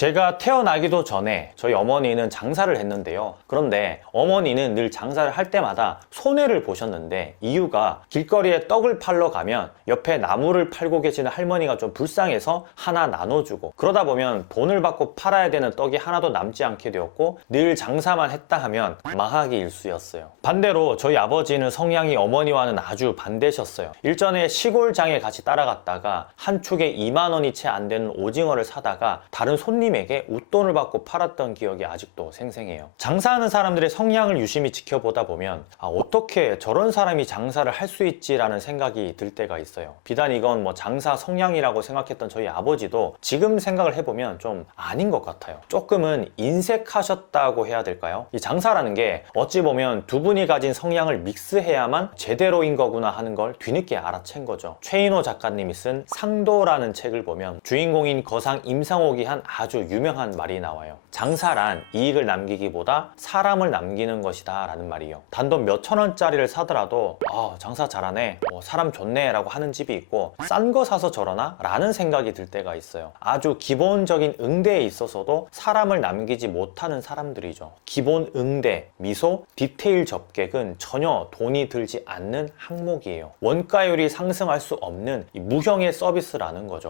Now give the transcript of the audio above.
제가 태어나기도 전에 저희 어머니는 장사를 했는데요. 그런데 어머니는 늘 장사를 할 때마다 손해를 보셨는데 이유가 길거리에 떡을 팔러 가면 옆에 나무를 팔고 계시는 할머니가 좀 불쌍해서 하나 나눠주고 그러다 보면 돈을 받고 팔아야 되는 떡이 하나도 남지 않게 되었고 늘 장사만 했다 하면 망하기 일쑤였어요. 반대로 저희 아버지는 성향이 어머니와는 아주 반대셨어요. 일전에 시골장에 같이 따라갔다가 한 축에 2만 원이 채 안 되는 오징어를 사다가 다른 손님 에게 웃돈을 받고 팔았던 기억이 아직도 생생해요. 장사하는 사람들의 성향을 유심히 지켜보다 보면 아, 어떻게 저런 사람이 장사를 할 수 있지라는 생각이 들 때가 있어요. 비단 이건 뭐 장사 성향이라고 생각했던 저희 아버지도 지금 생각을 해보면 좀 아닌 것 같아요. 조금은 인색하셨다고 해야 될까요? 이 장사라는 게 어찌 보면 두 분이 가진 성향을 믹스해야만 제대로인 거구나 하는 걸 뒤늦게 알아챈 거죠. 최인호 작가님이 쓴 상도라는 책을 보면 주인공인 거상 임상옥이 한 아주 유명한 말이 나와요. 장사란 이익을 남기기보다 사람을 남기는 것이다 라는 말이요. 단돈 몇천 원짜리를 사더라도 아 장사 잘하네 어, 사람 좋네 라고 하는 집이 있고 싼 거 사서 저러나? 라는 생각이 들 때가 있어요. 아주 기본적인 응대에 있어서도 사람을 남기지 못하는 사람들이죠. 기본 응대, 미소, 디테일 접객은 전혀 돈이 들지 않는 항목이에요. 원가율이 상승할 수 없는 이 무형의 서비스라는 거죠.